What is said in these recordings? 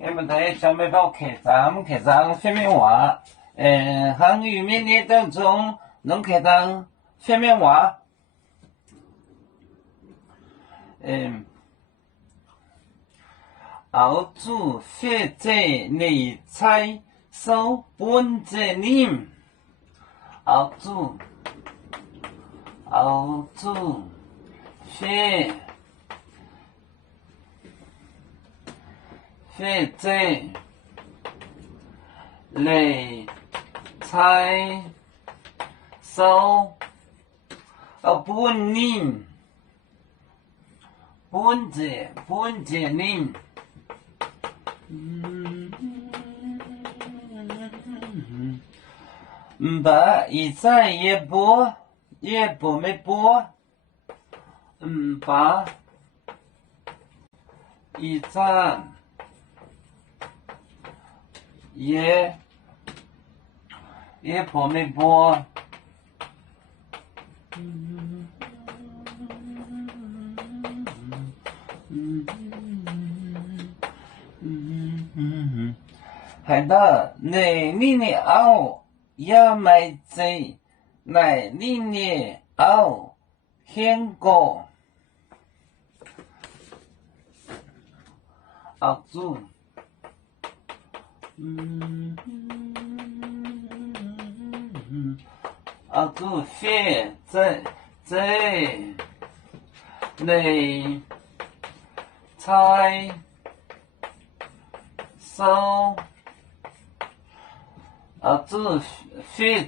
那么在准备到课上下面话，汉语面列当中，侬课上下面话，后主或者你猜手本责任，后主或者你猜手本任，本责任。把一站一波没波，把一站一波没波，係得你呢後也咪知，嚟呢後聽過，後主，後主寫這你猜手。主或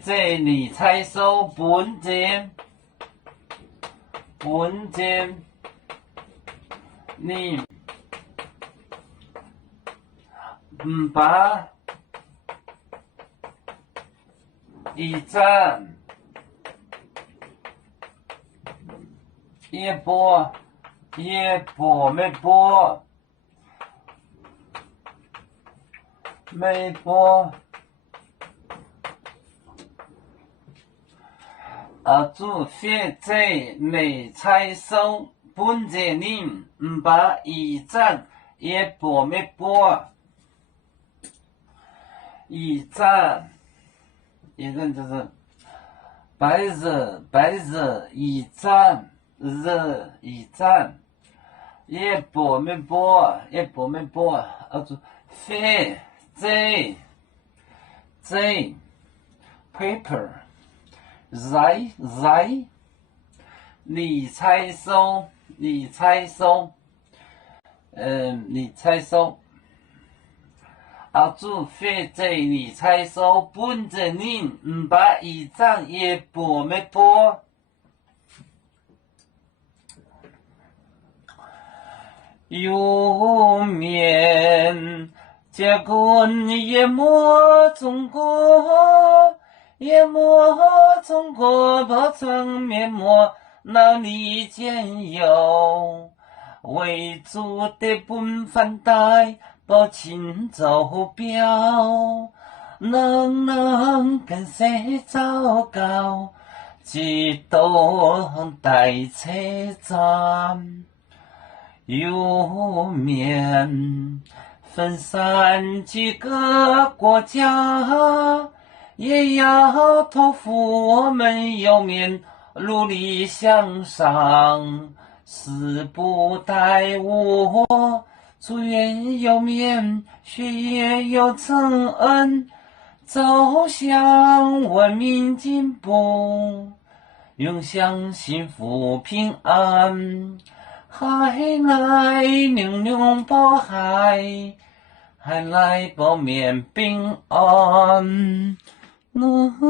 者你猜手本责任，把一站一波没波。主或者你猜手本责任，把一站一波没波，一站就是白日一站一波没波，主或者paper。在你猜手，主或者你猜手本责任，把一站一波没波，有面结棍也莫中国。夜幕中国不曾面目，闹你间有为主的本分带，保亲走标，能跟谁糟糕，几多带车站，有面分散几个国家。也要托付我们有面努力向上，誓不怠误，祝愿有面学业有成恩，走向文明进步，永享幸福平安，海来宁保海，海来保面平安。